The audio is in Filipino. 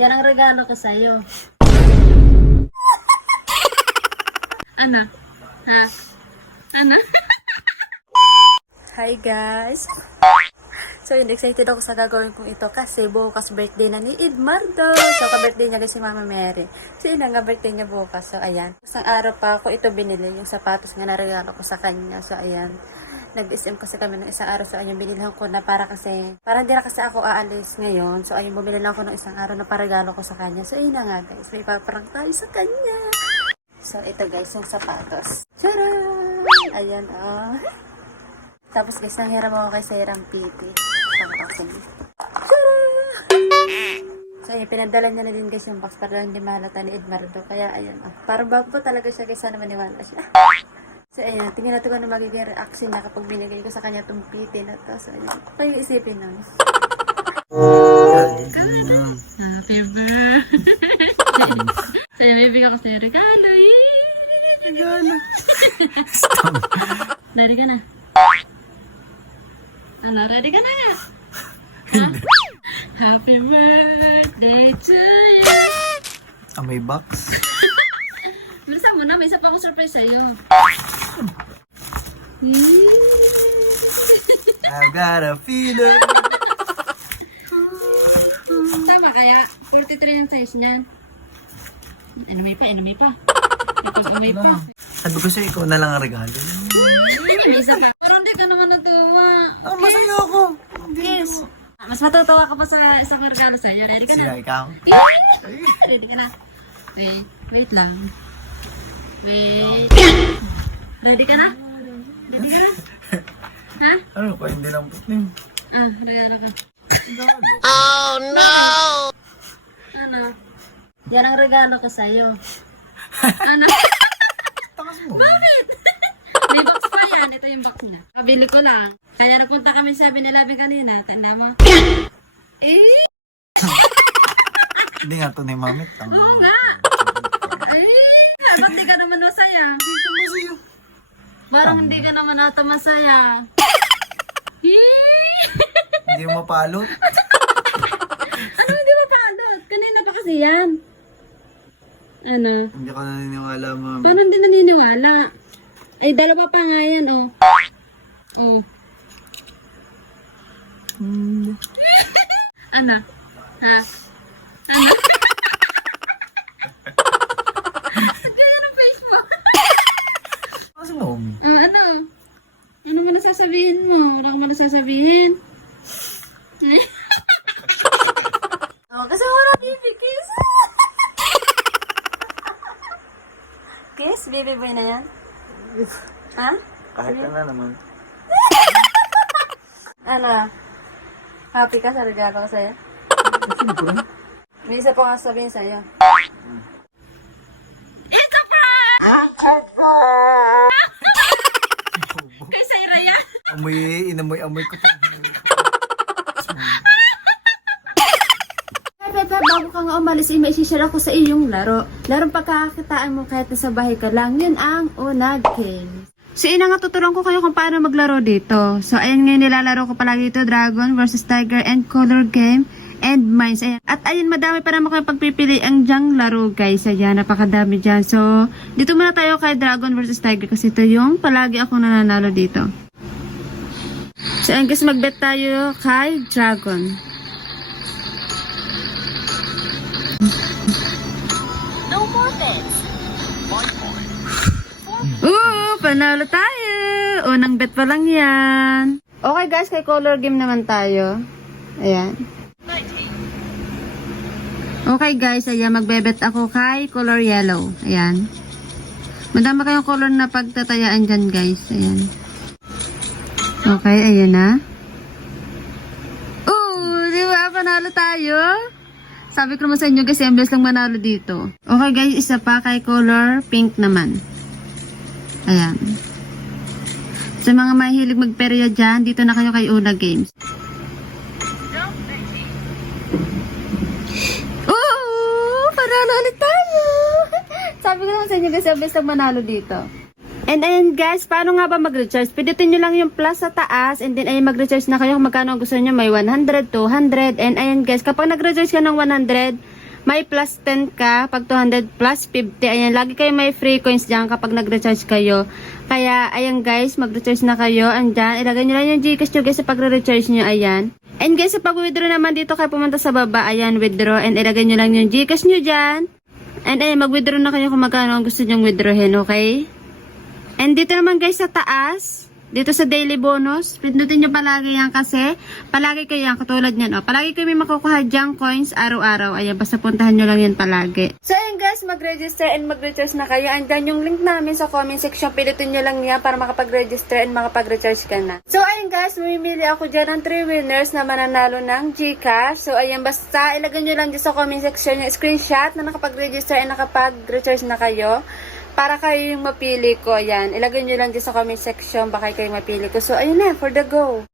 Yan ang regalo ko sa'yo. Ano? Ha? Ano? Hi guys! So, excited ako sa gagawin kong ito kasi bukas birthday na ni Edmardo. So, ka-birthday niya si Mama Mary. So, yun nga birthday niya bukas. So, ayan. Isang araw pa ako ito binili. Yung sapatos nga naregalo ko sa kanya. So, ayan. Nag-SM kasi kami ng isang araw. So, ayun, binilhan ko na para hindi na kasi ako aalis ngayon. So, ayun, bumili lang ako ng isang araw na paregalo ko sa kanya. So, ayun na nga guys. May paparang tayo sa kanya. So, ito guys, yung sapatos. Tcharam! Ayan, oh. Tapos guys, nanghiram ako kay Sayrang Piti. Tcharam! So, ayun, pinadala niya na din guys yung box para hindi mahalata ni Edmardo. Kaya, ayun, oh. Parang bago talaga siya guys. Sana maniwala siya. So, ayan, tingnan natin kung ano magiging reaction niya kapag binigay ko sa kanya itong piti na to. So, ayan, kayo isipin nun. Happy birthday! So, ayan, bibigyan ko sa'yo regalo. Regalo. Ready ka na? Ano, ready ka na? Ha? Happy birthday to you! May box. Bilisan mo na, may isa pa akong surprise sa'yo. I've got a feeling. Tama kaya? 43 ang size niyan. Inumay pa. Ipag-umay pa. Sabi ko sa'yo, ikaw na lang ang regalo. May isa pa. Pero hindi ka naman natuwa. Masaya ako. Yes. Mas matutuwa ka pa sa isang regalo sa'yo. Ready ka na? Sila, ikaw? Ready ka na? Wait lang. Wait. Ready ka na? Ready ka na? Ha? Ano ko, hindi lang putin. Regalo ka. Oh, no! Ano? Yan ang regalo ko sa'yo. Ano? Takas mo. Bakit? May box pa yan. Ito yung box niya. Kabili ko lang. Kaya napunta kami sa 7-Eleven kanina. Tanda mo? Hindi nga ito na yung mamit. Oo nga. Ba't di ka naman masaya? Masaya. Parang hindi ka naman ata masaya. Hindi mo mapalot. Ano hindi mapalot? Kanina pa kasi yan. Ano? Hindi ka naniniwala, mami. Paano hindi naniniwala? Ay, dalawa pa nga yan, oh. Oh. Ano? Ha? Ano? Ba't ganyan ang face mo? Kasi mo. Ano? Ano mo nasasabihin mo? Wala ka mo nasasabihin? Kasi wala baby kiss. Kiss? Baby boy na yan? Ha? Kahit ka na naman. Ano? Happy ka sa regalo ko sa'yo? Siyempre. May isa pa nga sabihin sa'yo. Kay Sayra yan. Inamoy ko pa. Bebe, bago ka nga umalis, may isi-share ako sa iyong laro. Larong pagkakakitaan mo kahit nasa bahay ka lang, yun ang unag game. So, ina nga tuturuan ko kayo kung paano maglaro dito. So, ayan ngayon nilalaro ko palagi dito, Dragon versus Tiger and Color Game and Mines. Ayan. At ayan, madami pa naman kayo pagpipili ang dyang laro, guys. Ayan, napakadami dyan. So, dito muna tayo kay Dragon versus Tiger kasi ito yung palagi akong nananalo dito. So, ayan guys, mag-bet tayo kay Dragon. No more bets. Panalo tayo! Unang bet pa lang yan. Okay guys, kay color game naman tayo. Ayan. Okay guys, ayan, magbebet ako kay color yellow. Ayan. Madami kayong color na pagtatayaan dyan guys. Ayan. Okay, ayan na. Di ba? Panalo tayo. Sabi ko naman sa inyo guys, embless lang manalo dito. Okay guys, isa pa kay color pink naman. Ayan. Sa mga mahilig magperya dyan, dito na kayo kay Una Games. Panalo ulit tayo! Sabi ko naman sa inyo guys, abis lang manalo dito. And ayan guys, paano nga ba mag-recharge? Pindutin nyo lang yung plus sa taas, and then ayan mag-recharge na kayo kung magkano gusto nyo. May 100, 200, and ayan guys, kapag nag-recharge ka ng 100, may plus 10 ka, pag 200 plus 50, ayan, lagi kayo may free coins dyan kapag nag-recharge kayo. Kaya, ayan guys, mag-recharge na kayo, andyan, ilagay nyo lang yung Gcash nyo guys sa pag-recharge nyo, ayan. And guys, sa pag-withdraw naman dito, kayo pumunta sa baba, ayan, withdraw, and ilagay nyo lang yung Gcash nyo dyan. And ayan, mag-withdraw na kayo kung magkano ang gusto nyong withdrawin, okay? And dito naman guys sa taas, dito sa daily bonus, pindutin nyo palagi yan kasi palagi kayo yan, katulad nyan, palagi kayo may makukuha dyang coins araw-araw. Ayan, basta puntahan nyo lang yan palagi. So ayan guys, mag-register and mag-recharge na kayo. Andyan yung link namin sa comment section, pindutin nyo lang yan para makapag-register and makapag-recharge ka na. So ayan guys, mamimili ako dyan ng 3 winners na mananalo ng Gcash. So ayan, basta ilagay nyo lang dyan sa comment section yung screenshot na nakapag-register and nakapag-recharge na kayo. Para kayo yung mapili ko, yan. Ilagay nyo lang dyan sa comment section, baka kayo mapili ko. So, ayun na, for the go.